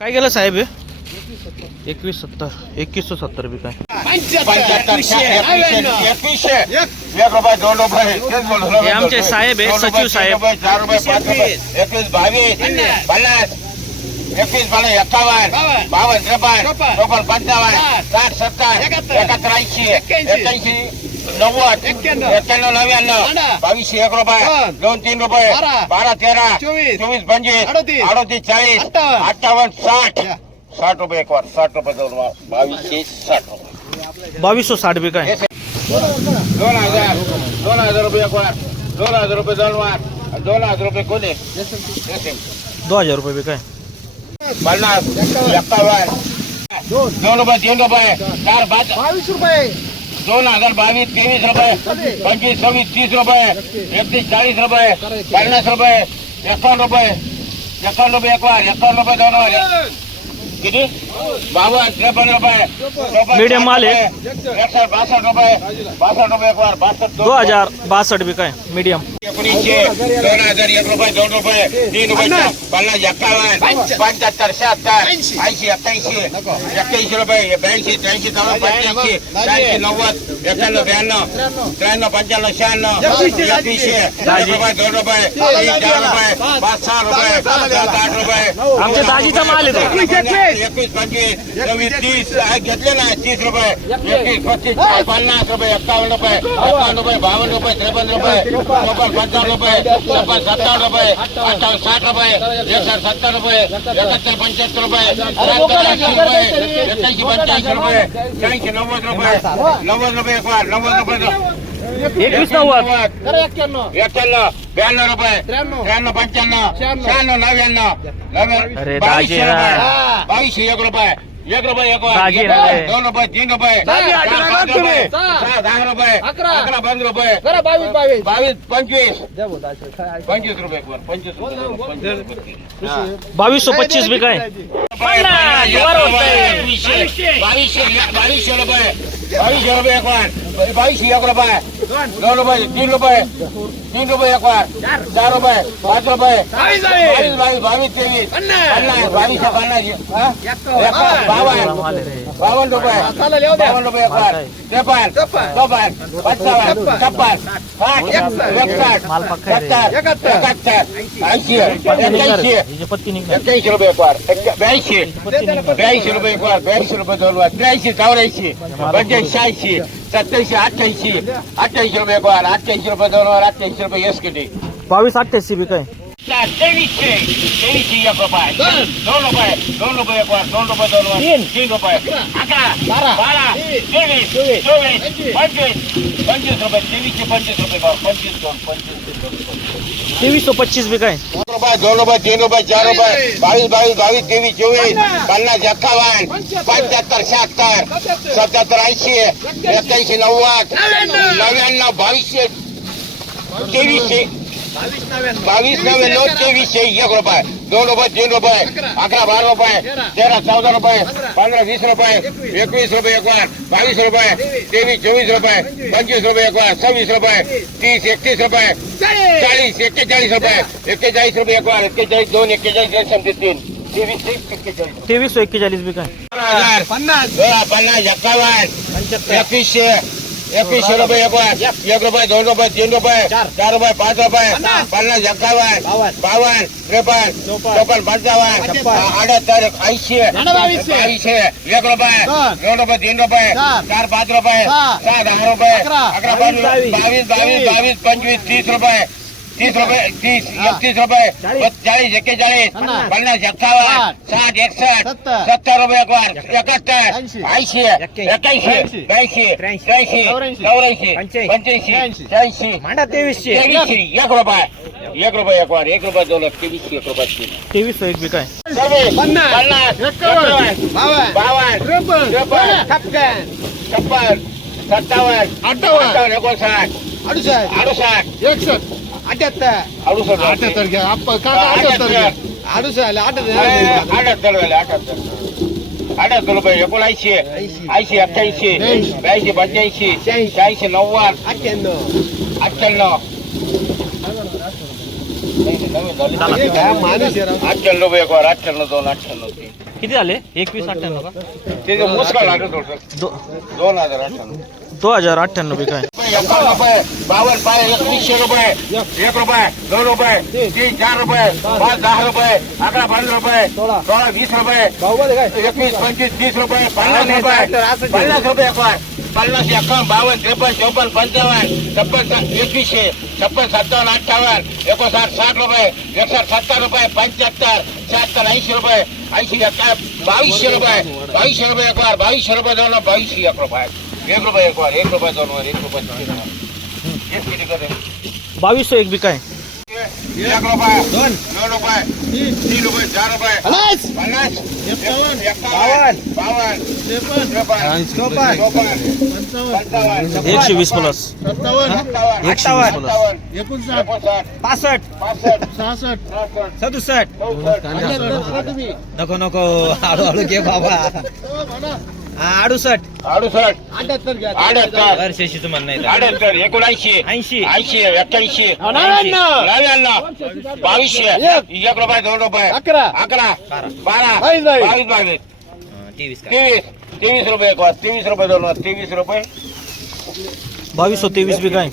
काय गेलं साहेब हे? एकवीस सत्तर. एकवीसशे सत्तर बी काय. हे आमचे साहेब आहेत सचिव साहेब. एकवीस बावीस पन्नास एकवीस बावन एक्कावन्न बावन त्रेपन्न चोपन्न पंचावन्न साठ सत्तर एकाहत्तर ऐंशी एक्क्याऐंशी नव्वद एक्क्याण्णव नव्याण्णव बावीसशे एक रुपये दोन तीन रुपये बारा तेरा चोवीस पंचवीस अडतीस चाळीस अठ्ठावन्न साठ साठ रुपये एक वार साठ रुपये दोन वार बावीसशे साठ रुपये. बावीसशे साठ बी काय? दोन हज़ार दोन हज़ार रुपये एक वार दोन हज़ार रुपये दोन वार दोन हज़ार रुपये कोणी? हज़ार रुपये बी काय? पन्नास एक्कावन्न दोन रुपये तीन रुपये चार पाच. बावीस रुपये. दोन हज़ार बावीस तेवीस रुपए पच्चीस छब्बीस तीस रुपए एकतीस चालीस रुपए पन्नास रुपए एक रुपए एकावन्न रुपए एक बार एकावन्न रुपए दोन वार किती? बावन त्रेपन्न रुपये मीडियम माल आहे. एकसष्ट बासष्ट रुपये बासष्ट रुपये एक बार बासठ दो हज़ार बासठ बी काय? मीडियम. एकोणीसशे दोन हजार एक रुपये दोन रुपये तीन रुपये चार, पन्नास एक्कावन्न पंच्याहत्तर शहात्तर ऐंशी एक्क्याऐंशी एक्क्याऐंशी रुपये ब्याऐंशी त्र्याऐंशी चौदा पंच्याऐंशी शहाऐंशी नव्वद एक्क्याण्णव ब्याण्णव त्र्याण्णव पंच्याण्णव शहाण्णव एकवीसशे एक रुपये दोन रुपये तीन चार रुपये पाच सहा रुपये सात आठ रुपये आमच्या दाजीचा माल आहे तो. एकवीस पंचवीस सव्वीस तीस आ, घेतले ना तीस रुपये एकवीस पस्तीस पन्नास रुपये एक्कावन्न रुपये एकावन्न रुपये बावन्न रुपये त्रेपन्न रुपये चोपन्न पंचावन्न रुपये छप्पन सत्तावन्न रुपये अठ्ठावन्न साठ रुपये एकसष्ट सत्तर रुपये एकाहत्तर पंच्याहत्तर रुपये त्र्याहत्तर रुपये एक्याऐंशी पंच्याऐंशी रुपये शहाऐंशी नव्वद रुपये नव्वद रुपये एक नव्वद रुपये एकवीस नव्वद. एक्क्याण्णव. ब्याण्णव रुपये त्र्याण्णव. पंच्याण्णव शहाण्णव. नव्याण्णव अरे बावीसशे दाजी रुपये. बावीसशे एक रुपये एक रुपये एक. दोन रुपये तीन रुपये रुपये दहा रुपये अकरा. अकरा पंधरा रुपये बावीस बावीस। बावीस पंचवीस। पंचवीस रुपये. पंचवीस पंचवीस पच्चीस बी काय बावीसशे बावीसशे रुपये बावीसशे रुपये एक वार ભાઈ છીએ એક રૂપિયા? નવ રૂપિયા ત્રણ રૂપિયા ત્રણ રૂપિયા એકવાર ચાર. રૂપિયા પાંચ રૂપિયા. બાવીસ બાવીસ બાવીસ ત્રેવીસ પન્નાસ બાવીસ પન્નાસ બાવન. બાવન. રૂપિયા. બાવન રૂપિયા એકવાર ત્રેપન. ચોપન. પંચાવન. છપ્પન. સાઠ. એકસઠ. એકાત્તર એસી એક્યાસી રૂપિયા એકવાર બ્યાસી બ્યાસી રૂપિયા એકવાર બ્યાસી રૂપિયા सत्याऐंशी अठ्ठ्याऐंशी अठ्ठ्याऐंशी रुपये एक अठ्ठ्याऐंशी रुपये दोन वार अठ्ठ्याऐंशी रुपये एस बावीस अठ्ठ्याऐंशी बी काय तेवीसशे तेवीसशे एक रुपये दोन रुपये दोन रुपये एक वार दोन रुपये दोन वार तीन। रुपये अकरा बारा तेवीस चोवीस पंचवीस पंचवीस रुपये तेवीसशे पंचवीस रुपये पंचवीस दोन पंचवीस तेवीसशे पच्चीस बी काय રૂપિયા દોઢ રૂપિયા ત્રણ રૂપિયા ચાર રૂપિયા બાવીસ બાવીસ બાવીસ ત્રેવીસ ચોવીસ પન્નાસ એકાવન પંચોતેર. સત્તર સત્તર એસી એક્યાસી નવ્વાદ નવ્યાણું ભાવિષ્ય तेवीसशे बावीस नव्याण्णव तेवीसशे एक रुपये. दोन रुपये तीन रुपये. अकरा. बारा रुपये. तेरा. चौदा रुपये. पंधरा. वीस रुपये. एकवीस. रुपये एक वार. बावीस रुपये. तेवीस. चोवीस रुपये. पंचवीस. रुपये एक वार. सव्वीस रुपये. तीस. एकतीस रुपये. चाळीस. एक्केचाळीस रुपये. एक्केचाळीस रुपये एक वार. एक्केचाळीस दोन एक्केचाळीस समजे तीन. तेवीस तेवीस एक्केचाळीस बी काय? पन्नास. सोळा पन्नास एक्कावन्न एकवीसशे. એકવીસ છ રૂપિયા રૂપિયા એક રૂપિયા દોઢ રૂપિયા ત્રણ રૂપિયા ચાર રૂપિયા પાંચ રૂપિયા પન્નાસ એકાવન બાવન ત્રેપન ચોપન પંચાવન આડત્તર આવીસ આવીસ છે એક રૂપિયા દોઢ રૂપિયા ત્રણ રૂપિયા ચાર પાંચ રૂપિયા સાત આઠ રૂપિયા અગરા બાવીસ બાવીસ બાવીસ બાવીસ પંચવીસ ત્રીસ રૂપિયા तीस रुपये तीस एकतीस रुपये चाळीस एक्केचाळीस पन्नास. एक्कावन्न साठ एकसष्ट सत्तर. रुपये एकाहत्तर ऐंशी. ऐंशी एक्क्याऐंशी ब्याऐंशी. त्र्याऐंशी चौऱ्याऐंशी. पंच्याऐंशी. मांडा तेवीसशे एक रुपये एक रुपये एक वार एक रुपये दोन तेवीसशे एक रुपये तीन तेवीसशे एक बी काय पन्नास. बावन्न. बावन्न त्रेपन्न त्रेपन्न. छप्पन छप्पन सत्तावन्न अठ्ठावन्न. एकोणसाठ अडुसष्ट अडुसष्ट एकसष्ट रुपये एक वार अठ्ठ्याण्णव दोन अठ्ठ्याण्णव किती झाले एकवीस अठ्ठ्याण्णव का ते मुसका लागत होतं दो दोन हज़ार अठ्ठ्याण्णव दो हज़ार अठ्ठ्याण्णव बी काय एकावन्न रुपये बावन्न पाय एकवीसशे रुपये एक रुपये दोन रुपये तीन चार रुपये पाच दहा रुपये अकरा पंधरा रुपये सोळा वीस रुपये एकवीस पंचवीस तीस रुपये पन्नास रुपये पन्नास रुपये एक. पन्नास एकावन्न बावन्न त्रेपन्न चौपन्न पंचावन्न छप्पन एकवीसशे छप्पन सत्तावन्न अठ्ठावन्न एकोणसाठ साठ रुपये एकसष्ट सत्तर रुपये पंच्याहत्तर शहात्तर ऐंशी रुपये ऐंशी एक्का बावीसशे रुपये बावीसशे रुपये एक बावीसशे रुपये दोन बावीसशे एक रुपये एक रुपये एक वार एक रुपये दोन वार एक रुपये तीन वार. एक किती करे बावीसशे एक बी काय? एक रुपये दोन दोन रुपये तीन रुपये चार रुपये. पन्नास! एकावन्न! बावन्न त्रेपन्न! चौपन्न पंचावन्न एकशे वीस प्लस सत्तावन्न एकशे वीस प्लस अठ्ठावन्न एकोणसाठ. पासष्ट. पासष्ट सहासष्ट. सदुसष्ट. नको नको. हळूहळू घे बाबा. अडुसष्ट अडुसष्ट अठ्याहत्तर वर्षाशीच म्हणणं अठ्याहत्तर एकोणऐंशी. ऐंशी. ऐंशी एक्क्याऐंशी. नव्याण्णव. बावीसशे. एक. रुपये दोन रुपये. अकरा. अकरा. बारा. बावीस, बावीस. तेवीस तेवीस. तेवीस रुपये एक तेवीस रुपये दोन वार तेवीस रुपये. बावीस हो तेवीस बी काय?